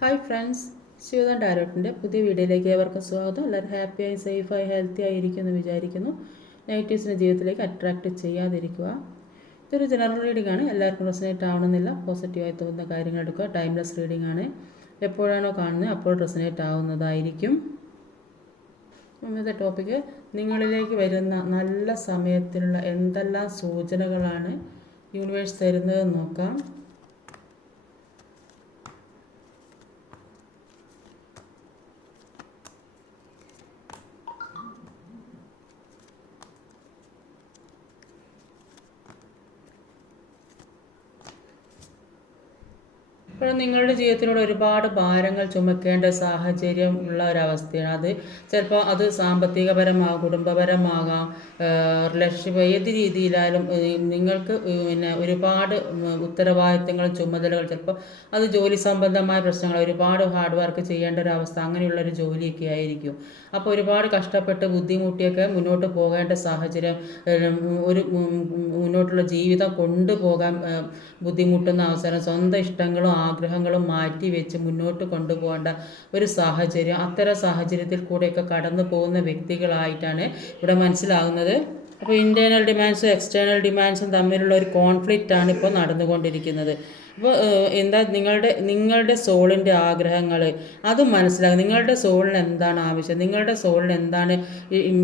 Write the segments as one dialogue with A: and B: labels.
A: Hi friends Shivadan ഡയറക്ടറിന്റെ പുതിയ വീഡിയോയിലേക്ക് ഏവർക്കും സ്വാഗതം. എല്ലാവരും ഹാപ്പിയായി സേഫായി ഹെൽത്തി ആയി ഇരിക്കുമെന്ന് വിചാരിക്കുന്നു. നെഗറ്റീവ്സിന്റെ ജീവിതത്തിലേക്ക് അട്രാക്റ്റ് ചെയ്യാതിരിക്കുക. ഇതൊരു ജനറൽ റീഡിംഗ് ആണ്. എല്ലാവർക്കും റെസനേറ്റ് ആവണമെന്നില്ല. പോസിറ്റീവായി തോന്നുന്ന കാര്യങ്ങൾ എടുക്കുക. ടൈംലെസ് റീഡിംഗ് ആണ്. എപ്പോഴാണോ കാണുന്നത് അപ്പോൾ റെസനേറ്റ് ആവുന്നതായിരിക്കും. ഇന്നത്തെ ടോപ്പിക്ക് നിങ്ങളിലേക്ക് വരുന്ന നല്ല സമയത്തിനുള്ള എന്തെല്ലാം സൂചനകളാണ് യൂണിവേഴ്സ് തരുന്നതെന്ന് നോക്കാം. ഇപ്പോൾ നിങ്ങളുടെ ജീവിതത്തിനോട് ഒരുപാട് ഭാരങ്ങൾ ചുമക്കേണ്ട സാഹചര്യം ഉള്ള ഒരവസ്ഥയാണ് അത്. ചിലപ്പോൾ അത് സാമ്പത്തികപരമാകാം കുടുംബപരമാകാം റിലേഷൻഷിപ്പ് ഏത് രീതിയിലായാലും നിങ്ങൾക്ക് പിന്നെ ഒരുപാട് ഉത്തരവാദിത്തങ്ങൾ ചുമതലകൾ ചിലപ്പോൾ അത് ജോലി സംബന്ധമായ പ്രശ്നങ്ങൾ ഒരുപാട് ഹാർഡ് വർക്ക് ചെയ്യേണ്ട ഒരു അവസ്ഥ അങ്ങനെയുള്ളൊരു ജോലിയൊക്കെ ആയിരിക്കും. അപ്പോൾ ഒരുപാട് കഷ്ടപ്പെട്ട് ബുദ്ധിമുട്ടിയൊക്കെ മുന്നോട്ട് പോകേണ്ട സാഹചര്യം ഒരു മുന്നോട്ടുള്ള ജീവിതം കൊണ്ടുപോകാൻ ബുദ്ധിമുട്ടുന്ന അവസരം സ്വന്തം ഇഷ്ടങ്ങളും ആഗ്രഹങ്ങളും മാറ്റി വെച്ച് മുന്നോട്ട് കൊണ്ടുപോകേണ്ട ഒരു സാഹചര്യം അത്തരം സാഹചര്യത്തിൽ കൂടെയൊക്കെ കടന്നു പോകുന്ന വ്യക്തികളായിട്ടാണ് ഇവിടെ മനസ്സിലാകുന്നത്. അപ്പോൾ ഇന്റേർണൽ ഡിമാൻഡ്സും എക്സ്റ്റേണൽ ഡിമാൻഡ്സും തമ്മിലുള്ള ഒരു കോൺഫ്ലിക്റ്റാണ് ഇപ്പോൾ നടന്നുകൊണ്ടിരിക്കുന്നത്. എന്താ നിങ്ങളുടെ നിങ്ങളുടെ സോളിന്റെ ആഗ്രഹങ്ങൾ അത് മനസ്സിലാക്കുക. നിങ്ങളുടെ സോളിന് എന്താണ് ആവശ്യം? നിങ്ങളുടെ സോളിന് എന്താണ്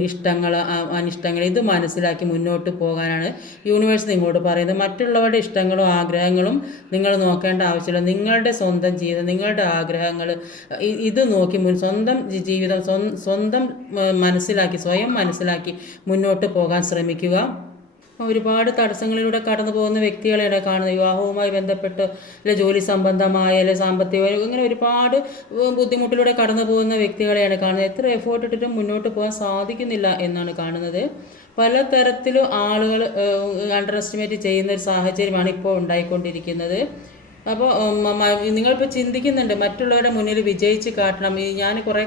A: ഇഷ്ടങ്ങൾ അനിഷ്ടങ്ങൾ? ഇത് മനസ്സിലാക്കി മുന്നോട്ട് പോകാനാണ് യൂണിവേഴ്സ് നിങ്ങളോട് പറയുന്നത്. മറ്റുള്ളവരുടെ ഇഷ്ടങ്ങളും ആഗ്രഹങ്ങളും നിങ്ങൾ നോക്കേണ്ട ആവശ്യമില്ല. നിങ്ങളുടെ സ്വന്തം ജീവിതം നിങ്ങളുടെ ആഗ്രഹങ്ങൾ ഇത് നോക്കി സ്വന്തം ജീവിതം സ്വന്തം മനസ്സിലാക്കി സ്വയം മനസ്സിലാക്കി മുന്നോട്ട് പോകാൻ ശ്രമിക്കുക. ഒരുപാട് തടസ്സങ്ങളിലൂടെ കടന്നു പോകുന്ന വ്യക്തികളെയാണ് കാണുന്നത്. വിവാഹവുമായി ബന്ധപ്പെട്ട് അല്ലെ ജോലി സംബന്ധമായ അല്ലെ സാമ്പത്തികമായി ഇങ്ങനെ ഒരുപാട് ബുദ്ധിമുട്ടിലൂടെ കടന്നു പോകുന്ന വ്യക്തികളെയാണ് കാണുന്നത്. എത്ര എഫേർട്ട് ഇട്ടിട്ടും മുന്നോട്ട് പോകാൻ സാധിക്കുന്നില്ല എന്നാണ് കാണുന്നത്. പലതരത്തിലും ആളുകൾ അണ്ടർ എസ്റ്റിമേറ്റ് ചെയ്യുന്ന ഒരു സാഹചര്യമാണ് ഇപ്പോൾ ഉണ്ടായിക്കൊണ്ടിരിക്കുന്നത്. അപ്പോൾ നിങ്ങളിപ്പോൾ ചിന്തിക്കുന്നുണ്ട് മറ്റുള്ളവരുടെ മുന്നിൽ വിജയിച്ച് കാട്ടണം. ഈ ഞാൻ കുറേ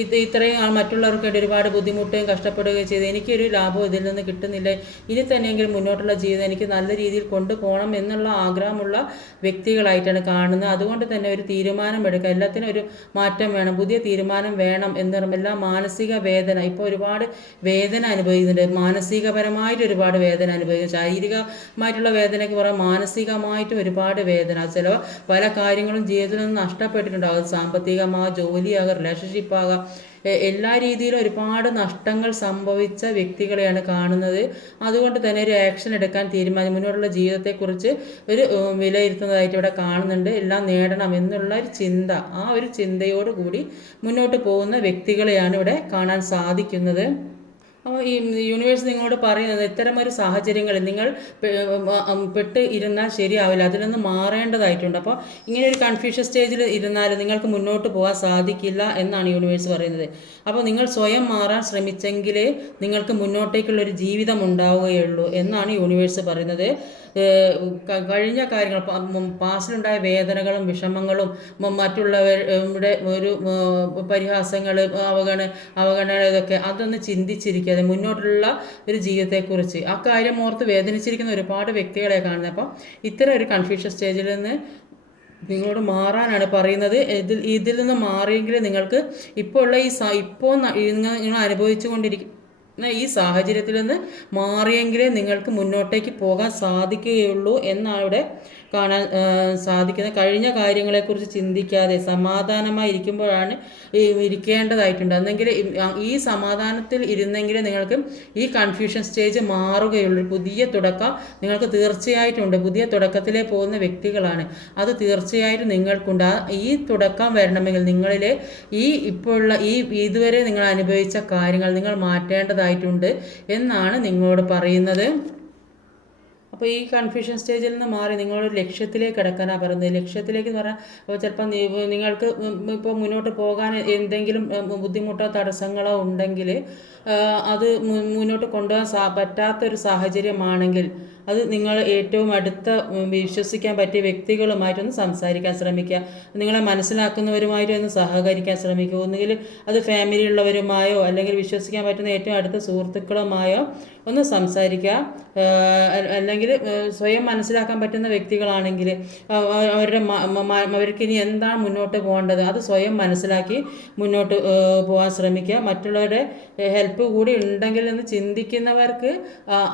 A: ഇത് ഇത്രയും മറ്റുള്ളവർക്കായിട്ട് ഒരുപാട് ബുദ്ധിമുട്ടുകയും കഷ്ടപ്പെടുകയും ചെയ്ത്. എനിക്കൊരു ലാഭം ഇതിൽ നിന്ന് കിട്ടുന്നില്ല. ഇനി തന്നെയെങ്കിലും മുന്നോട്ടുള്ള ജീവിതം എനിക്ക് നല്ല രീതിയിൽ കൊണ്ടുപോകണം എന്നുള്ള ആഗ്രഹമുള്ള വ്യക്തികളായിട്ടാണ് കാണുന്നത്. അതുകൊണ്ട് തന്നെ ഒരു തീരുമാനം എടുക്കുക എല്ലാത്തിനും ഒരു മാറ്റം വേണം. പുതിയ തീരുമാനം വേണം എന്ന് പറയുമ്പോൾ എല്ലാ മാനസിക വേദന. ഇപ്പോൾ ഒരുപാട് വേദന അനുഭവിക്കുന്നുണ്ട്. മാനസികപരമായിട്ട് ഒരുപാട് വേദന അനുഭവിക്കുന്നു. ശാരീരികമായിട്ടുള്ള വേദനയ്ക്ക് പുറമെ മാനസികമായിട്ടും ഒരുപാട് വേദന. ചില പല കാര്യങ്ങളും ജീവിതത്തിൽ നിന്ന് നഷ്ടപ്പെട്ടിട്ടുണ്ടാകും സാമ്പത്തികമാകാം ജോലിയാകാം റിലേഷൻഷിപ്പ് ആകാം. എല്ലാ രീതിയിലും ഒരുപാട് നഷ്ടങ്ങൾ സംഭവിച്ച വ്യക്തികളെയാണ് കാണുന്നത്. അതുകൊണ്ട് തന്നെ ഒരു ആക്ഷൻ എടുക്കാൻ തീരുമാനം മുന്നോട്ടുള്ള ജീവിതത്തെക്കുറിച്ച് ഒരു വിലയിരുത്തുന്നതായിട്ട് ഇവിടെ കാണുന്നുണ്ട്. എല്ലാം നേടണം എന്നുള്ള ഒരു ചിന്ത ആ ഒരു ചിന്തയോടുകൂടി മുന്നോട്ട് പോകുന്ന വ്യക്തികളെയാണ് ഇവിടെ കാണാൻ സാധിക്കുന്നത്. അപ്പോൾ ഈ യൂണിവേഴ്സ് നിങ്ങളോട് പറയുന്നത് ഇത്തരം ഒരു സാഹചര്യങ്ങളിൽ നിങ്ങൾ പെട്ട് ഇരുന്നാൽ ശരിയാവില്ല. അതിൽ നിന്ന് മാറേണ്ടതായിട്ടുണ്ട്. അപ്പോൾ ഇങ്ങനെ ഒരു കൺഫ്യൂഷൻ സ്റ്റേജിൽ ഇരുന്നാൽ നിങ്ങൾക്ക് മുന്നോട്ട് പോകാൻ സാധിക്കില്ല എന്നാണ് യൂണിവേഴ്സ് പറയുന്നത്. അപ്പോൾ നിങ്ങൾ സ്വയം മാറാൻ ശ്രമിച്ചെങ്കിലേ നിങ്ങൾക്ക് മുന്നോട്ടേക്കുള്ള ഒരു ജീവിതം ഉണ്ടാവുകയുള്ളൂ എന്നാണ് യൂണിവേഴ്സ് പറയുന്നത്. കഴിഞ്ഞ കാര്യങ്ങൾ പാസ്റ്റിലുണ്ടായ വേദനകളും വിഷമങ്ങളും മറ്റുള്ളവരുടെ ഒരു പരിഹാസങ്ങൾ അവഗണ അവഗണന ഇതൊക്കെ അതൊന്ന് ചിന്തിച്ചിരിക്കാതെ മുന്നോട്ടുള്ള ഒരു ജീവിതത്തെക്കുറിച്ച്. ആ കാര്യം ഓർത്ത് വേദനിച്ചിരിക്കുന്ന ഒരുപാട് വ്യക്തികളെ കാണുന്നത്. അപ്പം ഇത്തരം ഒരു കൺഫ്യൂഷൻ സ്റ്റേജിൽ നിന്ന് നിങ്ങളോട് മാറാനാണ് പറയുന്നത്. ഇതിൽ ഇതിൽ നിന്ന് മാറിയെങ്കിൽ നിങ്ങൾക്ക് ഇപ്പോൾ ഉള്ള ഈ ഇപ്പോൾ നിങ്ങൾ അനുഭവിച്ചു കൊണ്ടിരിക്കുന്ന ഈ സാഹചര്യത്തിൽ നിന്ന് മാറിയെങ്കിലേ നിങ്ങൾക്ക് മുന്നോട്ടേക്ക് പോകാൻ സാധിക്കുകയുള്ളൂ എന്നാണ് കാണാൻ സാധിക്കുന്നത് കഴിഞ്ഞ കാര്യങ്ങളെക്കുറിച്ച് ചിന്തിക്കാതെ സമാധാനമായി ഇരിക്കുമ്പോഴാണ് ഇരിക്കേണ്ടതായിട്ടുണ്ട്. അന്നെങ്കിൽ ഈ സമാധാനത്തിൽ ഇരുന്നെങ്കിൽ നിങ്ങൾക്ക് ഈ കൺഫ്യൂഷൻ സ്റ്റേജ് മാറുകയുള്ളൂ. പുതിയ തുടക്കം നിങ്ങൾക്ക് തീർച്ചയായിട്ടുണ്ട്. പുതിയ തുടക്കത്തിലേ പോകുന്ന വ്യക്തികളാണ്. അത് തീർച്ചയായിട്ടും നിങ്ങൾക്കുണ്ട്. ഈ തുടക്കം വരണമെങ്കിൽ നിങ്ങളിലെ ഈ ഇപ്പോഴുള്ള ഈ ഇതുവരെ നിങ്ങൾ അനുഭവിച്ച കാര്യങ്ങൾ നിങ്ങൾ മാറ്റേണ്ടതായിട്ടുണ്ട് എന്നാണ് നിങ്ങളോട് പറയുന്നത്. അപ്പോൾ ഈ കൺഫ്യൂഷൻ സ്റ്റേജിൽ നിന്ന് മാറി. നിങ്ങളൊരു ലക്ഷ്യത്തിലേക്ക് കിടക്കാനാണ് പറയുന്നത്. ലക്ഷ്യത്തിലേക്ക് എന്ന് പറഞ്ഞാൽ അപ്പോൾ ചിലപ്പോൾ നിങ്ങൾക്ക് ഇപ്പോൾ മുന്നോട്ട് പോകാൻ എന്തെങ്കിലും ബുദ്ധിമുട്ടോ തടസ്സങ്ങളോ ഉണ്ടെങ്കിൽ അത് മുന്നോട്ട് കൊണ്ടുപോകാൻ പറ്റാത്തൊരു സാഹചര്യമാണെങ്കിൽ അത് നിങ്ങൾ ഏറ്റവും അടുത്ത വിശ്വസിക്കാൻ പറ്റിയ വ്യക്തികളുമായിട്ടൊന്ന് സംസാരിക്കാൻ ശ്രമിക്കുക. നിങ്ങളെ മനസ്സിലാക്കുന്നവരുമായിട്ടൊന്ന് സഹകരിക്കാൻ ശ്രമിക്കുക. ഒന്നുകിൽ അത് ഫാമിലിയുള്ളവരുമായോ അല്ലെങ്കിൽ വിശ്വസിക്കാൻ പറ്റുന്ന ഏറ്റവും അടുത്ത സുഹൃത്തുക്കളുമായോ ഒന്ന് സംസാരിക്കുക. അല്ലെങ്കിൽ സ്വയം മനസ്സിലാക്കാൻ പറ്റുന്ന വ്യക്തികളാണെങ്കിൽ അവരുടെ അവർക്ക് ഇനി എന്താണ് മുന്നോട്ട് പോകേണ്ടത്? അത് സ്വയം മനസ്സിലാക്കി മുന്നോട്ട് പോകാൻ ശ്രമിക്കുക. മറ്റുള്ളവരുടെ ഹെൽപ്പ് കൂടി ഉണ്ടെങ്കിൽ എന്ന് ചിന്തിക്കുന്നവർക്ക്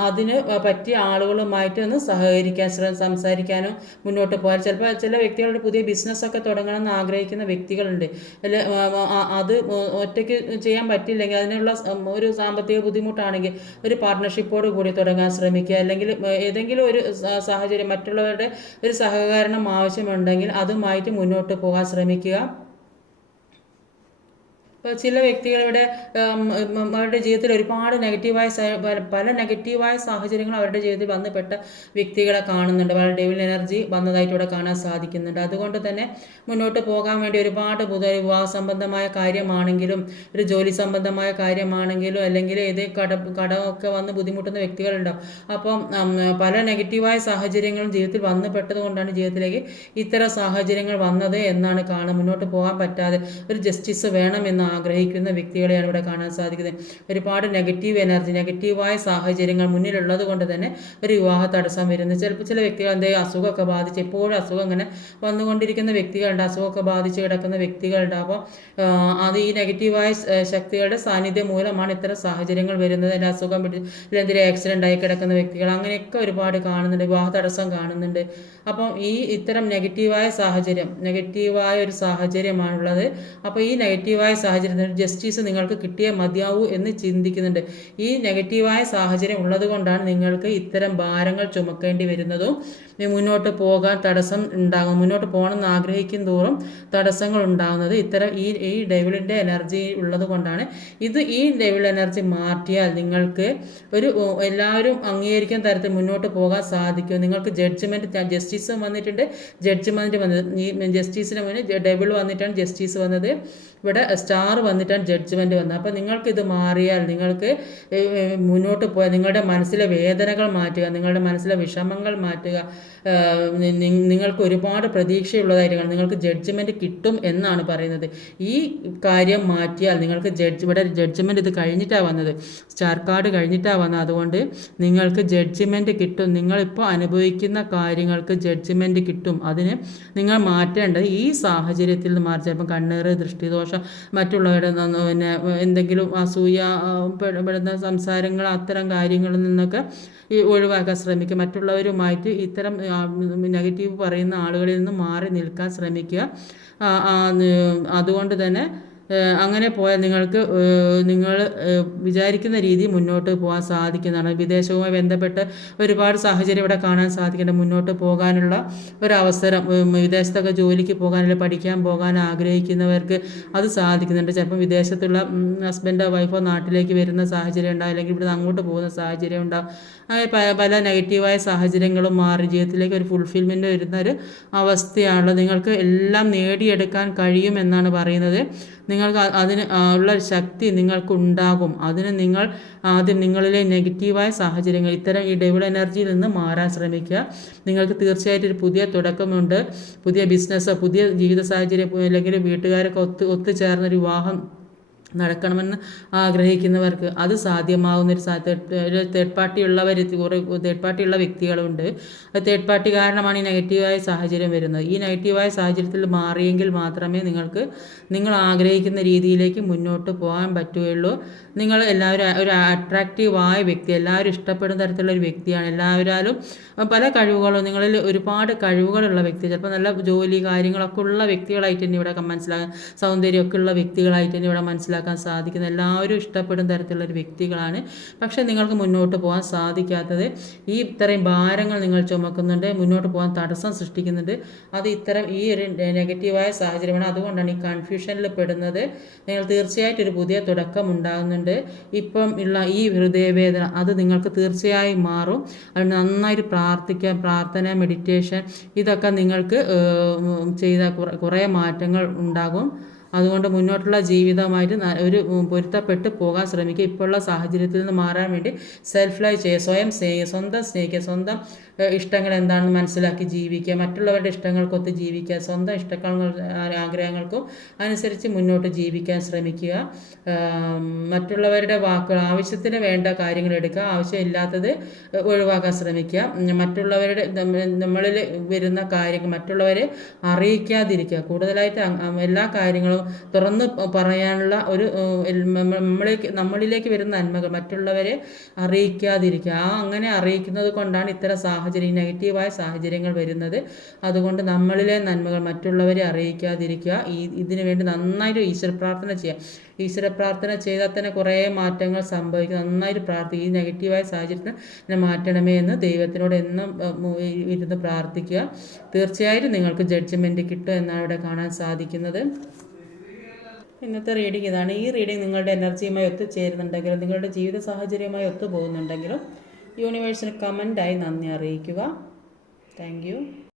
A: അതിന് പറ്റിയ ആളുകളുമായിട്ട് ഒന്ന് സഹകരിക്കാൻ സംസാരിക്കാനും മുന്നോട്ട് പോകാൻ. ചിലപ്പോൾ ചില വ്യക്തികളുടെ പുതിയ ബിസിനസ്സൊക്കെ തുടങ്ങണം എന്ന് ആഗ്രഹിക്കുന്ന വ്യക്തികളുണ്ട്. അല്ല അത് ഒറ്റയ്ക്ക് ചെയ്യാൻ പറ്റില്ലെങ്കിൽ അതിനുള്ള ഒരു സാമ്പത്തിക ബുദ്ധിമുട്ടാണെങ്കിൽ ഒരു പാർട്ട്ണർഷിപ്പോട് കൂടി തുടങ്ങാൻ ശ്രമിക്കുക. അല്ലെങ്കിൽ ഏതെങ്കിലും ഒരു സാഹചര്യം മറ്റുള്ളവരുടെ ഒരു സഹകരണം ആവശ്യമുണ്ടെങ്കിൽ അതുമായിട്ട് മുന്നോട്ട് പോകാൻ ശ്രമിക്കുക. ചില വ്യക്തികളുടെ അവരുടെ ജീവിതത്തിൽ ഒരുപാട് നെഗറ്റീവായ പല- നെഗറ്റീവായ സാഹചര്യങ്ങൾ അവരുടെ ജീവിതത്തിൽ വന്നുപെട്ട വ്യക്തികളെ കാണുന്നുണ്ട്. വളരെ ഡെവിൽ എനർജി വന്നതായിട്ട് ഇവിടെ കാണാൻ സാധിക്കുന്നുണ്ട്. അതുകൊണ്ട് തന്നെ മുന്നോട്ട് പോകാൻ വേണ്ടി ഒരുപാട് ബുധ വിവാഹ സംബന്ധമായ കാര്യമാണെങ്കിലും ഒരു ജോലി സംബന്ധമായ കാര്യമാണെങ്കിലും അല്ലെങ്കിൽ ഏത് കട കടമൊക്കെ വന്ന് ബുദ്ധിമുട്ടുന്ന വ്യക്തികളുണ്ടാവും അപ്പം പല നെഗറ്റീവായ സാഹചര്യങ്ങളും ജീവിതത്തിൽ വന്നുപെട്ടത് കൊണ്ടാണ് ജീവിതത്തിലേക്ക് ഇത്തരം സാഹചര്യങ്ങൾ വന്നത് എന്നാണ് കാണുന്നത് മുന്നോട്ട് പോകാൻ പറ്റാതെ ഒരു ജസ്റ്റിസ് വേണമെന്ന് ആഗ്രഹിക്കുന്ന വ്യക്തികളെയാണ് ഇവിടെ കാണാൻ സാധിക്കുന്നത്. ഒരുപാട് നെഗറ്റീവ് എനർജി നെഗറ്റീവായ സാഹചര്യങ്ങൾ മുന്നിലുള്ളത് കൊണ്ട് തന്നെ ഒരു വിവാഹ തടസ്സം വരുന്നത് ചിലപ്പോൾ ചില വ്യക്തികൾ എന്തെങ്കിലും അസുഖമൊക്കെ ബാധിച്ച് എപ്പോഴും അസുഖം ഇങ്ങനെ വന്നുകൊണ്ടിരിക്കുന്ന വ്യക്തികളുണ്ട്. അസുഖമൊക്കെ ബാധിച്ച് കിടക്കുന്ന വ്യക്തികളുണ്ട് അപ്പോൾ അത് ഈ നെഗറ്റീവായ ശക്തികളുടെ സാന്നിധ്യം മൂലമാണ് ഇത്തരം സാഹചര്യങ്ങൾ വരുന്നത്. അതിന്റെ അസുഖം പിടിച്ച് എന്തെങ്കിലും ആക്സിഡന്റ് ആയി കിടക്കുന്ന വ്യക്തികൾ. അങ്ങനെയൊക്കെ ഒരുപാട് കാണുന്നുണ്ട്. വിവാഹ തടസ്സം കാണുന്നുണ്ട്. അപ്പം ഈ ഇത്തരം നെഗറ്റീവായ സാഹചര്യം നെഗറ്റീവായ ഒരു സാഹചര്യമാണുള്ളത്. അപ്പോൾ ഈ നെഗറ്റീവായ സാഹചര്യത്തിൽ ജസ്റ്റിസ് നിങ്ങൾക്ക് കിട്ടിയേ മതിയാവൂ എന്ന് ചിന്തിക്കുന്നുണ്ട്. ഈ നെഗറ്റീവായ സാഹചര്യം ഉള്ളതുകൊണ്ടാണ് നിങ്ങൾക്ക് ഇത്തരം ഭാരങ്ങൾ ചുമക്കേണ്ടി വരുന്നതും. മുന്നോട്ട് പോകാൻ തടസ്സം ഉണ്ടാകും. മുന്നോട്ട് പോകണമെന്ന് ആഗ്രഹിക്കും തോറും തടസ്സങ്ങൾ ഉണ്ടാകുന്നത് ഇത്തരം ഈ ഈ ഡെവിളിന്റെ എനർജി ഉള്ളത് കൊണ്ടാണ് ഇത് ഈ ഡെവിൾ എനർജി മാറ്റിയാൽ നിങ്ങൾക്ക് ഒരു എല്ലാവരും അംഗീകരിക്കുന്ന തരത്തിൽ മുന്നോട്ട് പോകാൻ സാധിക്കും. നിങ്ങൾക്ക് ജഡ്ജ്മെന്റ് ജസ്റ്റിസ് വന്നിട്ടുണ്ട്. ജഡ്ജ്മെന്റ് വന്നത് ഈ ജസ്റ്റിസിന് മുന്നേ ഡെവിൾ വന്നിട്ടാണ് ജസ്റ്റിസ് വന്നത്. ഇവിടെ സ്റ്റാർ വന്നിട്ടാണ് ജഡ്ജ്മെന്റ് വന്നത്. അപ്പോൾ നിങ്ങൾക്കിത് മാറിയാൽ നിങ്ങൾക്ക് മുന്നോട്ട് പോയാൽ നിങ്ങളുടെ മനസ്സിലെ വേദനകൾ മാറ്റുക നിങ്ങളുടെ മനസ്സിലെ വിഷമങ്ങൾ മാറ്റുക നിങ്ങൾക്ക് ഒരുപാട് പ്രതീക്ഷയുള്ളതായിരിക്കണം. നിങ്ങൾക്ക് ജഡ്ജ്മെന്റ് കിട്ടും എന്നാണ് പറയുന്നത്. ഈ കാര്യം മാറ്റിയാൽ നിങ്ങൾക്ക് ജഡ്ജ് ഇവിടെ ജഡ്ജ്മെന്റ് ഇത് കഴിഞ്ഞിട്ടാണ് വന്നത്. സ്റ്റാർ കാർഡ് കഴിഞ്ഞിട്ടാണ് വന്നത്. അതുകൊണ്ട് നിങ്ങൾക്ക് ജഡ്ജ്മെന്റ് കിട്ടും. നിങ്ങളിപ്പോൾ അനുഭവിക്കുന്ന കാര്യങ്ങൾക്ക് ജഡ്ജ്മെന്റ് കിട്ടും. അതിന് നിങ്ങൾ മാറ്റേണ്ടത് ഈ സാഹചര്യത്തിൽ മാറി. ചിലപ്പോൾ കണ്ണേറ് ദൃഷ്ടിദോഷം മറ്റുള്ളവരുടെ പിന്നെ എന്തെങ്കിലും അസൂയ പെടുന്ന സംസാരങ്ങൾ അത്തരം കാര്യങ്ങളിൽ നിന്നൊക്കെ ഈ ഒഴിവാക്കാൻ ശ്രമിക്കുക മറ്റുള്ളവരുമായിട്ട് ഇത്തരം നെഗറ്റീവ് പറയുന്ന ആളുകളിൽ നിന്ന് മാറി നിൽക്കാൻ ശ്രമിക്കുക. അതുകൊണ്ട് തന്നെ അങ്ങനെ പോയാൽ നിങ്ങൾക്ക് നിങ്ങൾ വിചാരിക്കുന്ന രീതി മുന്നോട്ട് പോകാൻ സാധിക്കുന്നതാണ്. വിദേശവുമായി ബന്ധപ്പെട്ട് ഒരുപാട് സാഹചര്യം ഇവിടെ കാണാൻ സാധിക്കുന്നുണ്ട്. മുന്നോട്ട് പോകാനുള്ള ഒരവസരം വിദേശത്തൊക്കെ ജോലിക്ക് പോകാൻ പഠിക്കാൻ പോകാൻ ആഗ്രഹിക്കുന്നവർക്ക് അത് സാധിക്കുന്നുണ്ട്. ചിലപ്പം വിദേശത്തുള്ള ഹസ്ബൻഡോ വൈഫോ നാട്ടിലേക്ക് വരുന്ന സാഹചര്യം ഉണ്ടാവും അല്ലെങ്കിൽ ഇവിടെ അങ്ങോട്ട് പോകുന്ന സാഹചര്യം ഉണ്ടാവും. അങ്ങനെ പല നെഗറ്റീവായ സാഹചര്യങ്ങളും മാറി ജീവിതത്തിലേക്ക് ഒരു ഫുൾഫിൽമെന്റ് വരുന്ന ഒരു അവസ്ഥയാണല്ലോ നിങ്ങൾക്ക് എല്ലാം നേടിയെടുക്കാൻ കഴിയുമെന്നാണ് പറയുന്നത്. നിങ്ങൾക്ക് അതിന് ഉള്ള ശക്തി നിങ്ങൾക്കുണ്ടാകും. അതിന് നിങ്ങൾ ആദ്യം നിങ്ങളിലെ നെഗറ്റീവായ സാഹചര്യങ്ങൾ ഇത്തരം ഈ ഡെവിൾ എനർജിയിൽ നിന്ന് മാറാൻ ശ്രമിക്കുക. നിങ്ങൾക്ക് തീർച്ചയായിട്ടും ഒരു പുതിയ തുടക്കമുണ്ട്. പുതിയ ബിസിനസ് പുതിയ ജീവിത സാഹചര്യം അല്ലെങ്കിൽ വീട്ടുകാരൊക്കെ ഒത്ത് ഒത്തുചേർന്നൊരു വിവാഹം നടക്കണമെന്ന് ആഗ്രഹിക്കുന്നവർക്ക് അത് സാധ്യമാവുന്ന ഒരു ഒരു തേർഡ് പാർട്ടി ഉള്ളവർ കുറേ തേർഡ് പാർട്ടി ഉള്ള വ്യക്തികളുണ്ട്. അത് തേർഡ് പാർട്ടി കാരണമാണ് ഈ നെഗറ്റീവായ സാഹചര്യം വരുന്നത്. ഈ നെഗറ്റീവായ സാഹചര്യത്തിൽ മാറിയെങ്കിൽ മാത്രമേ നിങ്ങൾക്ക് നിങ്ങൾ ആഗ്രഹിക്കുന്ന രീതിയിലേക്ക് മുന്നോട്ട് പോകാൻ പറ്റുകയുള്ളൂ. നിങ്ങൾ എല്ലാവരും ഒരു അട്രാക്റ്റീവായ വ്യക്തി എല്ലാവരും ഇഷ്ടപ്പെടുന്ന തരത്തിലുള്ള ഒരു വ്യക്തിയാണ്. എല്ലാവരും പല കഴിവുകളും നിങ്ങളിൽ ഒരുപാട് കഴിവുകളുള്ള വ്യക്തി ചിലപ്പോൾ നല്ല ജോലി കാര്യങ്ങളൊക്കെ ഉള്ള വ്യക്തികളായിട്ട് തന്നെ ഇവിടെ മനസ്സിലാകാൻ സൗന്ദര്യമൊക്കെ ഉള്ള വ്യക്തികളായിട്ട് തന്നെ ഇവിടെ മനസ്സിലാക്കാൻ സാധിക്കുന്ന എല്ലാവരും ഇഷ്ടപ്പെടുന്ന തരത്തിലുള്ള വ്യക്തികളാണ്. പക്ഷേ നിങ്ങൾക്ക് മുന്നോട്ട് പോകാൻ സാധിക്കാത്തത് ഈ ഇത്രയും ഭാരങ്ങൾ നിങ്ങൾ ചുമക്കുന്നുണ്ട്. മുന്നോട്ട് പോകാൻ തടസ്സം സൃഷ്ടിക്കുന്നുണ്ട്. അത് ഇത്തരം ഈ ഒരു നെഗറ്റീവായ സാഹചര്യമാണ്. അതുകൊണ്ടാണ് ഈ കൺഫ്യൂഷനിൽ പെടുന്നത്. നിങ്ങൾ തീർച്ചയായിട്ടും ഒരു പുതിയ തുടക്കം ഉണ്ടാകുന്നുണ്ട്. ഇപ്പം ഉള്ള ഈ ഹൃദയവേദന അത് നിങ്ങൾക്ക് തീർച്ചയായും മാറും. അത് നന്നായിട്ട് പ്രാർത്ഥിക്കാം. പ്രാർത്ഥന മെഡിറ്റേഷൻ ഇതൊക്കെ നിങ്ങൾക്ക് ചെയ്ത കുറേ മാറ്റങ്ങൾ ഉണ്ടാകും. അതുകൊണ്ട് മുന്നോട്ടുള്ള ജീവിതമായിട്ട് ഒരു പൊരുത്തപ്പെട്ട് പോകാൻ ശ്രമിക്കുക. ഇപ്പോഴുള്ള സാഹചര്യത്തിൽ നിന്ന് മാറാൻ വേണ്ടി സെൽഫ് ലൈഫ് ചെയ്യുക സ്വയം സ്വന്തം സ്നേഹിക്കുക. സ്വന്തം ഇഷ്ടങ്ങൾ എന്താണെന്ന് മനസ്സിലാക്കി ജീവിക്കുക. മറ്റുള്ളവരുടെ ഇഷ്ടങ്ങൾക്കൊത്ത് ജീവിക്കുക. സ്വന്തം ഇഷ്ടങ്ങൾ ആഗ്രഹങ്ങൾക്കും അനുസരിച്ച് മുന്നോട്ട് ജീവിക്കാൻ ശ്രമിക്കുക. മറ്റുള്ളവരുടെ വാക്കുകൾ ആവശ്യത്തിന് വേണ്ട കാര്യങ്ങൾ എടുക്കുക. ആവശ്യമില്ലാത്തത് ഒഴിവാക്കാൻ ശ്രമിക്കുക. മറ്റുള്ളവരുടെ നമ്മളിൽ വരുന്ന കാര്യങ്ങൾ മറ്റുള്ളവരെ അറിയിക്കാതിരിക്കുക. കൂടുതലായിട്ട് എല്ലാ കാര്യങ്ങളും തുറന്ന് പറയാനുള്ള ഒരു നമ്മളിലേക്ക് നമ്മളിലേക്ക് വരുന്ന നന്മകൾ മറ്റുള്ളവരെ അറിയിക്കാതിരിക്കുക. ആ അങ്ങനെ അറിയിക്കുന്നത് കൊണ്ടാണ് ഇത്തരം സാഹചര്യം നെഗറ്റീവായ സാഹചര്യങ്ങൾ വരുന്നത്. അതുകൊണ്ട് നമ്മളിലെ നന്മകൾ മറ്റുള്ളവരെ അറിയിക്കാതിരിക്കുക. ഈ ഇതിനു വേണ്ടി നന്നായിട്ട് ഈശ്വര പ്രാർത്ഥന ചെയ്യുക ഈശ്വര പ്രാർത്ഥന ചെയ്താൽ തന്നെ കുറേ മാറ്റങ്ങൾ സംഭവിക്കും. നന്നായിട്ട് പ്രാർത്ഥിക്കുക ഈ നെഗറ്റീവായ സാഹചര്യത്തിന് മാറ്റണമേ എന്ന് ദൈവത്തിനോട് എന്നും ഇരുന്ന് പ്രാർത്ഥിക്കുക. തീർച്ചയായിട്ടും നിങ്ങൾക്ക് ജഡ്ജ്മെന്റ് കിട്ടും എന്നാണ് ഇവിടെ കാണാൻ സാധിക്കുന്നത്. ഇന്നത്തെ റീഡിംഗ് ഇതാണ്. ഈ റീഡിംഗ് നിങ്ങളുടെ എനർജിയുമായി ഒത്തുചേരുന്നുണ്ടെങ്കിലും നിങ്ങളുടെ ജീവിത സാഹചര്യവുമായി ഒത്തുപോകുന്നുണ്ടെങ്കിലും യൂണിവേഴ്സിന് കമന്റായി നന്ദി അറിയിക്കുക. താങ്ക്